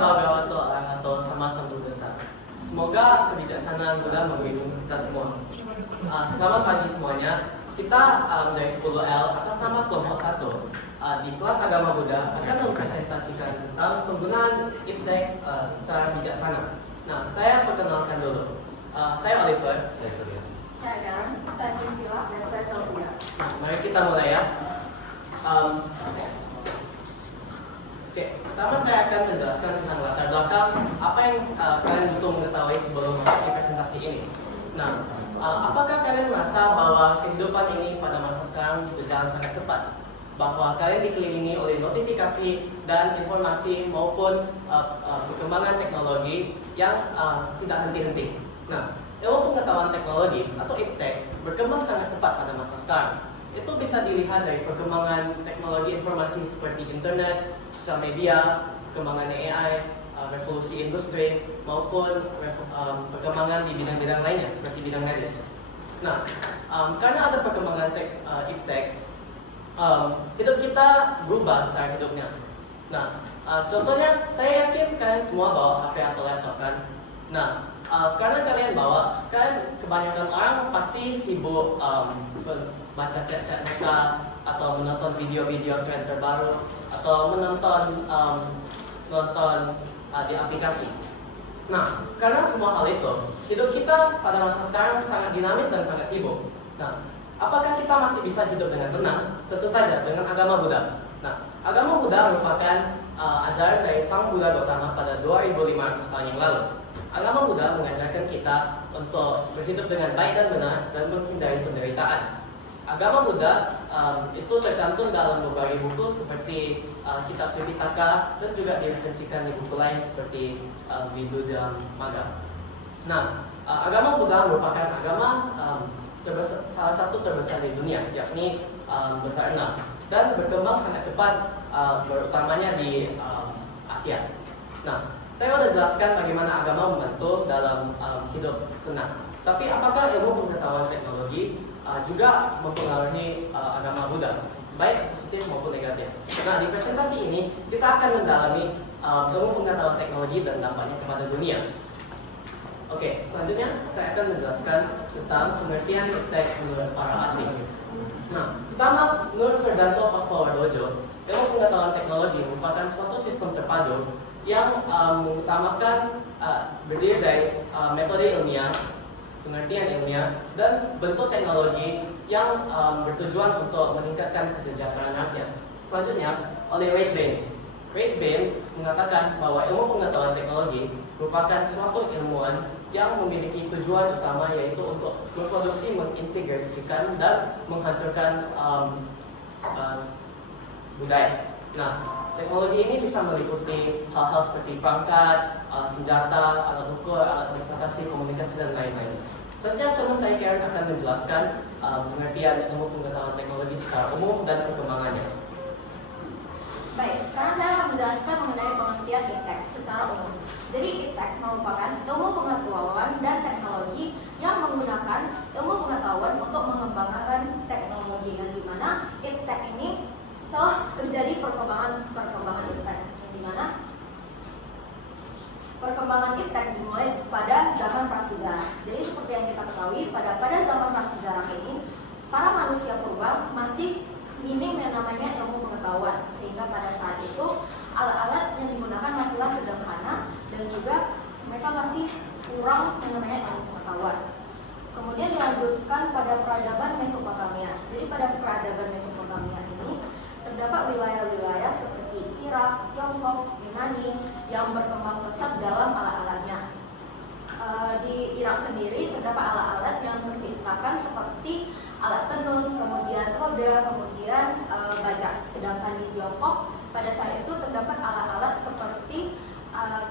Bhagavato Arahato Sama Sambuddhassa. Semoga kebijaksanaan Buddha menghidupi kita semua. Selamat pagi semuanya. Kita dari 10L atas nama kelompok 1 di kelas agama Buddha akan mempresentasikan tentang penggunaan iptek secara bijaksana. Nah, saya perkenalkan dulu. Saya Oliver. Saya Surya. Saya Garam, saya Jinsila, dan saya Sylvia. Nah, mari kita mulai ya. Oke, pertama saya akan menjelaskan tentang latar belakang apa yang kalian butuh mengetahui sebelum masuk ke presentasi ini. Nah, apakah kalian merasa bahwa kehidupan ini pada masa sekarang berjalan sangat cepat? Bahwa kalian dikelilingi oleh notifikasi dan informasi maupun perkembangan teknologi yang tidak henti-henti. Nah, ilmu pengetahuan teknologi atau iptek berkembang sangat cepat pada masa sekarang. Itu bisa dilihat dari perkembangan teknologi informasi seperti internet, sosial media, perkembangan AI, revolusi industri, maupun perkembangan di bidang-bidang lainnya seperti bidang medis. Nah, karena ada perkembangan iptek, hidup kita berubah cara hidupnya. Nah, contohnya saya yakin kalian semua bawa HP atau laptop kan? Nah, karena kalian bawa, kan kebanyakan orang pasti sibuk baca chat-chat mereka atau menonton video-video tren terbaru atau menonton di aplikasi. Nah, karena semua hal itu, hidup kita pada masa sekarang sangat dinamis dan sangat sibuk. Nah, apakah kita masih bisa hidup dengan tenang? Tentu saja dengan agama Buddha. Nah, agama Buddha merupakan ajaran dari Sang Buddha Gautama pada 2500 tahun yang lalu. Agama Buddha mengajarkan kita untuk berhidup dengan baik dan benar dan menghindari penderitaan. Agama Buddha itu tercantum dalam berbagai buku seperti kitab Tripitaka dan juga direferensikan di buku lain seperti Visuddhimagga. Nah, agama Buddha merupakan agama salah satu terbesar di dunia, yakni besar 6, dan berkembang sangat cepat, terutamanya di Asia. Nah, saya sudah jelaskan bagaimana agama membantu dalam hidup tenang. Tapi apakah ilmu pengetahuan teknologi juga mempengaruhi agama Buddha, baik positif maupun negatif? Nah, di presentasi ini kita akan mendalami ilmu pengetahuan teknologi dan dampaknya kepada dunia. Oke, selanjutnya saya akan menjelaskan tentang pengertian iptek menurut para ahli. Nah, pertama, menurut Sarjanto of Power Dojo, ilmu pengetahuan teknologi merupakan suatu sistem terpadu yang mengutamakan berdiri dari metode ilmiah, pengertian ilmiah, dan bentuk teknologi yang bertujuan untuk meningkatkan kesejahteraan rakyat. Selanjutnya, oleh Wade Bain. Wade Bain mengatakan bahwa ilmu pengetahuan teknologi merupakan suatu ilmuwan yang memiliki tujuan utama yaitu untuk memproduksi, mengintegrasikan, dan menghancurkan budaya. Nah, teknologi ini bisa meliputi hal-hal seperti perangkat, senjata, alat ukur, alat transportasi, komunikasi, dan lain-lain. Selanjutnya teman saya Karen akan menjelaskan pengertian ilmu pengetahuan teknologi secara umum dan perkembangannya. Baik, sekarang saya akan menjelaskan mengenai pengertian iptek secara umum. Jadi iptek merupakan ilmu pengetahuan dan teknologi yang menggunakan ilmu pengetahuan untuk mengembangkan teknologi, dan di mana iptek ini telah terjadi perkembangan iptek, yang di mana perkembangan iptek dimulai pada zaman prasejarah. Jadi seperti yang kita ketahui, pada zaman prasejarah ini para manusia purba masih minim yang namanya ilmu pengetahuan, sehingga pada saat itu alat-alat yang digunakan masihlah sederhana dan juga mereka masih kurang yang namanya ilmu pengetahuan. Kemudian dilanjutkan pada peradaban Mesopotamia. Jadi pada peradaban Mesopotamia ini terdapat wilayah-wilayah seperti Irak, Tiongkok, Yunani yang berkembang pesat dalam alat-alatnya. Di Irak sendiri terdapat alat-alat yang terciptakan seperti alat tenun, kemudian roda, kemudian bajak. Sedangkan di Tiongkok pada saat itu terdapat alat-alat seperti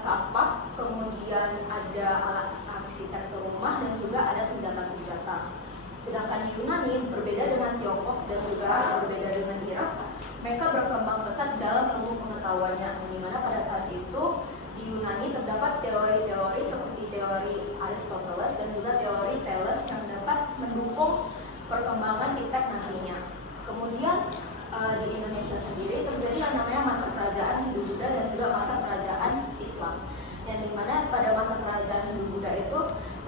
kapak, kemudian ada alat arsitektur rumah, dan juga ada senjata-senjata. Sedangkan di Yunani berbeda dengan Tiongkok dan juga berbeda dengan Irak, mereka berkembang pesat dalam ilmu pengetahuannya, di mana pada saat itu di Yunani terdapat teori-teori seperti teori Aristoteles dan juga teori Thales yang dapat mendukung perkembangan iptek nantinya. Kemudian di Indonesia sendiri terjadi yang namanya masa kerajaan Hindu Buddha dan juga masa kerajaan Islam, yang dimana pada masa kerajaan Hindu-Buddha itu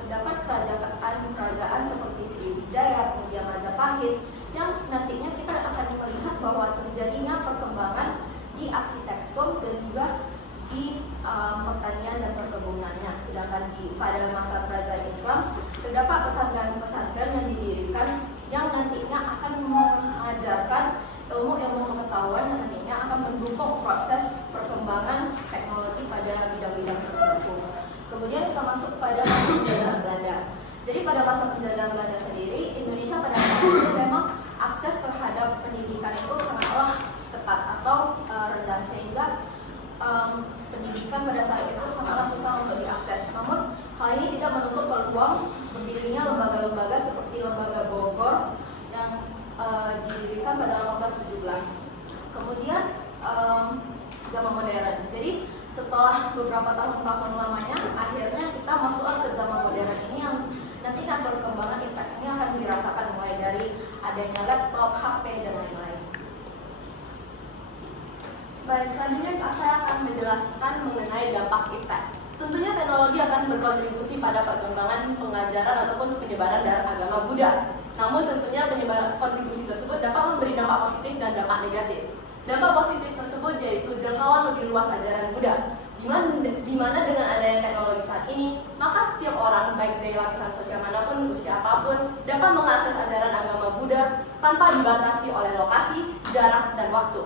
terdapat kerajaan seperti Sriwijaya, kemudian Majapahit, yang nantinya kita akan melihat bahwa terjadinya perkembangan di arsitektur dan juga di pertanian dan perkebunannya. Sedangkan pada masa kerajaan Islam terdapat pesantren-pesantren yang didirikan yang nantinya akan mengajarkan ilmu-ilmu pengetahuan yang nantinya akan mendukung proses perkembangan teknologi pada bidang-bidang tertentu. Kemudian kita masuk pada masa penjajahan Belanda. Jadi pada masa penjajahan Belanda sendiri, Indonesia pada saat itu memang akses terhadap pendidikan itu sangatlah ketat atau rendah, sehingga pendidikan pada saat itu sangatlah susah untuk diakses. Namun hal ini tidak menutup peluang berdirinya lembaga-lembaga seperti lembaga Bogor yang didirikan pada 1817. Kemudian zaman modern. Jadi setelah beberapa tahun lamanya, akhirnya kita masuklah ke zaman modern ini yang nantinya perkembangan iptek ini akan dirasakan mulai dari adanya laptop, HP, dan lain-lain. Baik, selanjutnya saya akan menjelaskan mengenai dampak iptek. Tentunya teknologi akan berkontribusi pada perkembangan pengajaran ataupun penyebaran dari agama Buddha. Namun tentunya penyebaran kontribusi tersebut dapat memberi dampak positif dan dampak negatif. Dampak positif tersebut yaitu jangkauan lebih luas ajaran Buddha, di mana dengan adanya teknologi saat ini, maka setiap orang baik dari lapisan sosial manapun, usia apapun, dapat mengakses ajaran agama Buddha tanpa dibatasi oleh lokasi, jarak, dan waktu.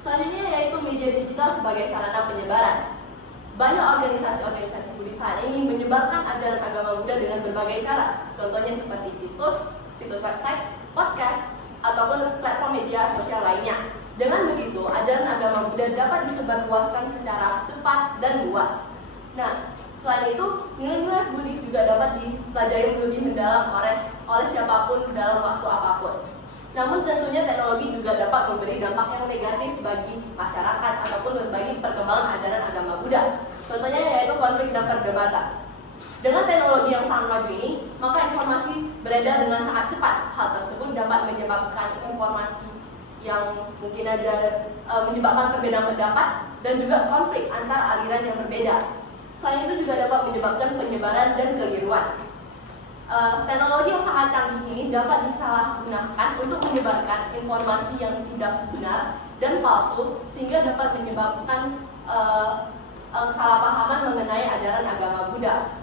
Selanjutnya yaitu media digital sebagai sarana penyebaran. Banyak organisasi-organisasi Buddhis saat ini menyebarkan ajaran agama Buddha dengan berbagai cara. Contohnya seperti situs website, podcast, ataupun platform media sosial lainnya. Dengan begitu, ajaran agama Buddha dapat disebarluaskan secara cepat dan luas. Nah, selain itu, nilai-nilai Buddhis juga dapat dipelajari lebih mendalam oleh siapapun dalam waktu apapun. Namun tentunya teknologi juga dapat memberi dampak yang negatif bagi masyarakat ataupun bagi perkembangan ajaran agama Buddha. Contohnya yaitu konflik dan perdebatan. Dengan teknologi yang sangat maju ini, maka informasi beredar dengan sangat cepat. Hal tersebut dapat menyebabkan informasi yang mungkin aja menyebabkan perbedaan pendapat dan juga konflik antar aliran yang berbeda. Selain itu juga dapat menyebabkan penyebaran dan keliruan. Teknologi yang sangat canggih ini dapat disalahgunakan untuk menyebarkan informasi yang tidak benar dan palsu, sehingga dapat menyebabkan kesalahpahaman mengenai ajaran agama Buddha.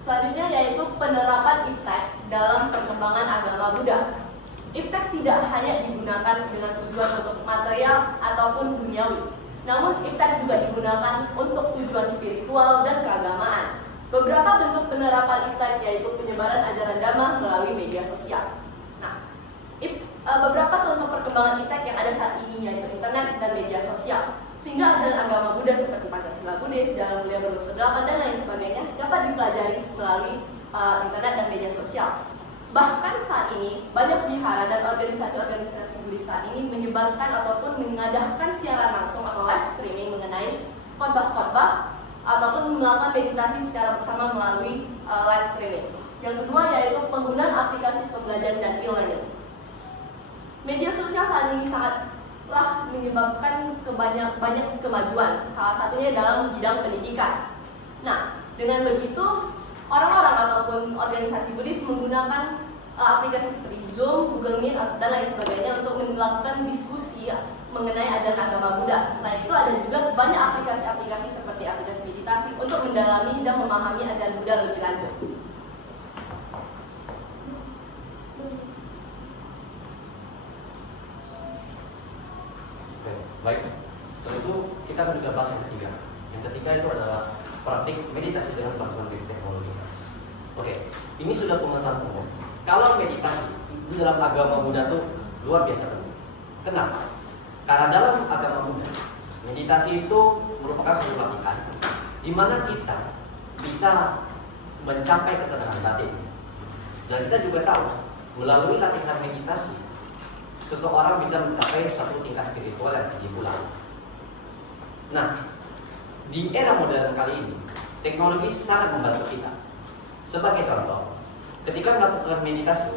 Selanjutnya yaitu penerapan iptek dalam perkembangan agama Buddha. Iptek tidak hanya digunakan dengan tujuan untuk material ataupun duniawi, namun iptek juga digunakan untuk tujuan spiritual dan keagamaan. Beberapa bentuk penerapan iptek yaitu penyebaran ajaran Dhamma melalui media sosial. Nah, beberapa contoh perkembangan iptek yang ada saat ini yaitu internet dan media sosial, sehingga ajaran agama Buddha seperti Pancasila Buddhis, Dalam Mulia Berunsur 8 dan lain sebagainya dapat dipelajari melalui internet dan media sosial. Bahkan saat ini banyak wihara dan organisasi-organisasi Buddhis saat ini menyebarkan ataupun mengadakan siaran langsung atau live streaming mengenai khotbah-khotbah ataupun melakukan meditasi secara bersama melalui live streaming. Yang kedua yaitu penggunaan aplikasi pembelajaran dan e-learning. Media sosial saat ini sangatlah menyebabkan banyak kemajuan, salah satunya dalam bidang pendidikan. Nah, dengan begitu orang-orang ataupun organisasi Buddhis menggunakan aplikasi seperti Zoom, Google Meet, dan lain sebagainya untuk melakukan diskusi mengenai ajaran agama Buddha. Selain itu ada juga banyak aplikasi-aplikasi seperti aplikasi meditasi untuk mendalami dan memahami ajaran Buddha lebih lanjut. Oke, baik. Setelah itu kita akan juga bahas yang ketiga. Yang ketiga itu adalah praktik meditasi dengan bantuan teknologi. Oke, ini sudah pengetahuan umum. Kalau meditasi di dalam agama Buddha itu luar biasa penting. Kenapa? Karena dalam agama Buddha, meditasi itu merupakan suatu latihan di mana kita bisa mencapai ketenangan batin. Dan kita juga tahu melalui latihan meditasi, seseorang bisa mencapai suatu tingkat spiritual yang tinggi pula. Nah, di era modern kali ini, teknologi sangat membantu kita. Sebagai contoh, ketika melakukan meditasi,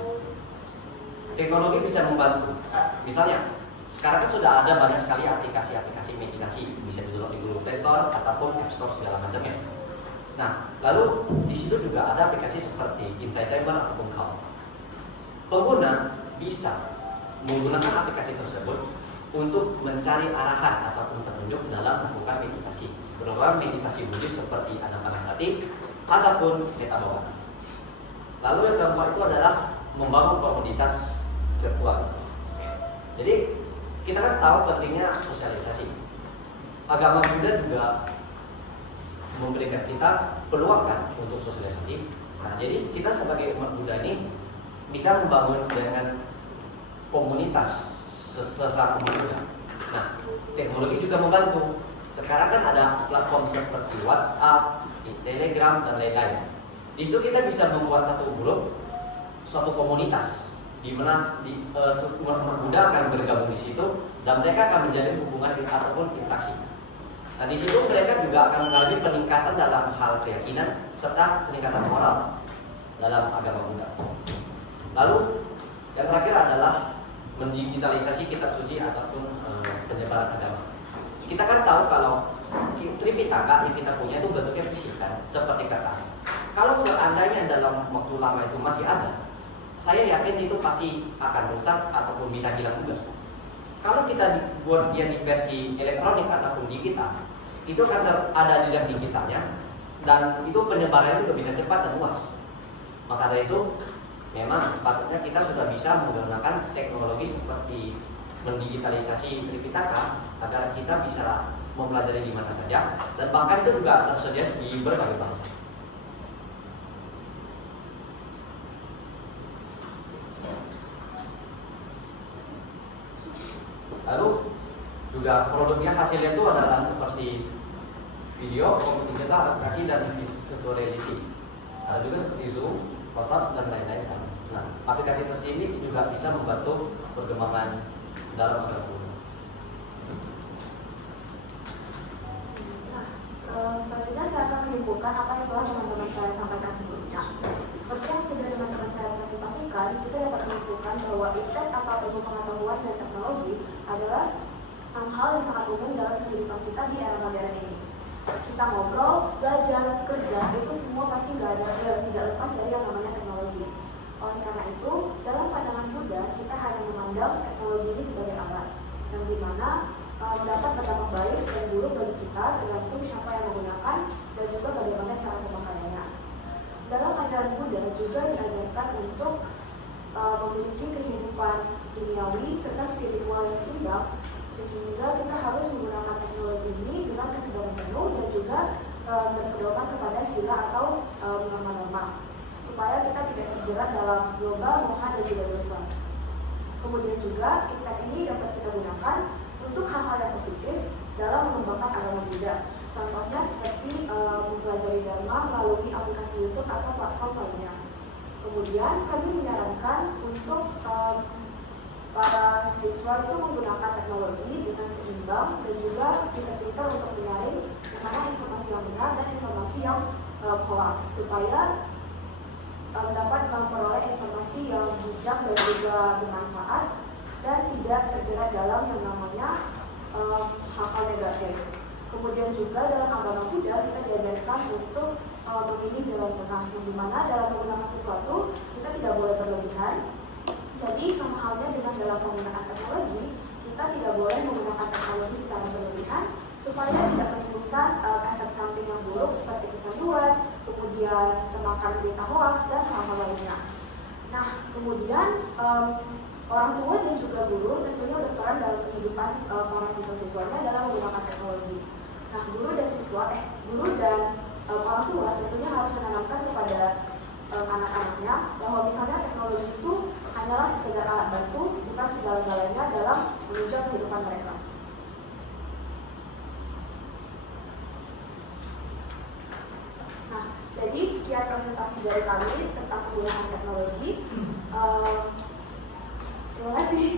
teknologi bisa membantu. Misalnya, Sekarang kan sudah ada banyak sekali aplikasi-aplikasi meditasi, bisa di-download di Google Play Store ataupun App Store segala macamnya. Nah, lalu di situ juga ada aplikasi seperti Insight Timer ataupun Calm. Pengguna bisa menggunakan aplikasi tersebut untuk mencari arahan ataupun petunjuk dalam melakukan meditasi, berupa meditasi Buddhis seperti Anapanasati ataupun Metta Bhavana. Lalu yang keempat itu adalah membangun komunitas virtual. Jadi kita kan tahu pentingnya sosialisasi. Agama Buddha juga memberikan kita peluang kan untuk sosialisasi. Nah, jadi kita sebagai umat Buddha ini bisa membangun dengan komunitas sesama umat Buddha. Nah, teknologi juga membantu. Sekarang kan ada platform seperti WhatsApp, Telegram dan lain-lain. Di situ kita bisa membuat satu grup, suatu komunitas di mana umat Buddha akan bergabung di situ dan mereka akan menjalin hubungan ataupun interaksi. Nah, di situ mereka juga akan mengalami peningkatan dalam hal keyakinan serta peningkatan moral dalam agama Buddha. Lalu yang terakhir adalah mendigitalisasi kitab suci ataupun penyebaran agama. Kita kan tahu kalau Tripitaka yang kita punya itu bentuknya fisik kan, seperti kertas. Kalau seandainya dalam waktu lama itu masih ada, saya yakin itu pasti akan rusak ataupun bisa hilang juga. Kalau kita buat dia di versi elektronik ataupun digital, itu kan ada jejak digitalnya dan itu penyebarannya juga bisa cepat dan luas. Maka dari itu memang sepatutnya kita sudah bisa menggunakan teknologi seperti mendigitalisasi Tripitaka agar kita bisa mempelajari di mana saja dan bahkan itu juga tersedia di berbagai bahasa. Lalu juga produknya hasilnya itu adalah seperti video, komputer cetak, aplikasi dan tutoriality. Ada juga seperti Zoom, WhatsApp dan lain-lain kan. Nah, aplikasi tersebut juga bisa membantu perkembangan dalam agama Buddha. Nah, selanjutnya saya akan menyimpulkan apa yang telah teman-teman saya sampaikan sebelumnya. Seperti yang sudah teman-teman saya presentasikan, kita dapat menyimpulkan bahwa internet atau ilmu pengetahuan dan teknologi adalah hal yang sangat umum dalam kehidupan kita di era modern ini. Kita ngobrol, belajar, kerja, itu semua pasti tidak lepas dari yang namanya teknologi. Oleh karena itu, dalam pandangan Buddha, kita hanya memandang teknologi ini sebagai alat, yang dimana dapat berdampak baik dan buruk bagi kita tergantung siapa yang menggunakan dan juga bagaimana cara pemakaiannya. Dalam ajaran Buddha juga diajarkan untuk memiliki kehidupan duniawi serta spiritual yang seimbang, sehingga kita harus menggunakan teknologi ini dengan kesadaran penuh dan juga berpedoman kepada sila atau norma-norma supaya kita tidak terjerat dalam lomba, moha dan juga dosa. Kemudian juga internet ini dapat kita gunakan untuk hal-hal yang positif dalam mengembangkan agama Buddha. Contohnya seperti mempelajari Dharma melalui aplikasi YouTube atau platform lainnya. Kemudian kami menyarankan untuk para siswa itu menggunakan teknologi dengan seimbang dan juga pintar-pintar untuk menyaring mana informasi yang benar dan informasi yang hoax supaya dapat memperoleh informasi yang bijak dan juga bermanfaat dan tidak terjerat dalam yang namanya hal-hal negatif. Kemudian juga dalam agama Buddha kita diajarkan untuk memilih jalan tengah, yang dimana dalam menggunakan sesuatu kita tidak boleh berlebihan. Jadi sama halnya dengan dalam penggunaan teknologi, kita tidak boleh menggunakan teknologi secara berlebihan supaya tidak menimbulkan efek samping yang buruk seperti kecanduan, kemudian termakan berita hoax dan hal-hal lainnya. Nah, kemudian orang tua dan juga guru tentunya berperan dalam kehidupan para siswa-siswanya dalam menggunakan teknologi. Nah, guru dan orang tua tentunya harus menanamkan kepada anak-anaknya bahwa misalnya teknologi itu hanyalah sekedar alat bantu, bukan segala-galanya dalam menunjang kehidupan mereka. Nah, jadi sekian presentasi dari kami tentang penggunaan teknologi. Terima kasih.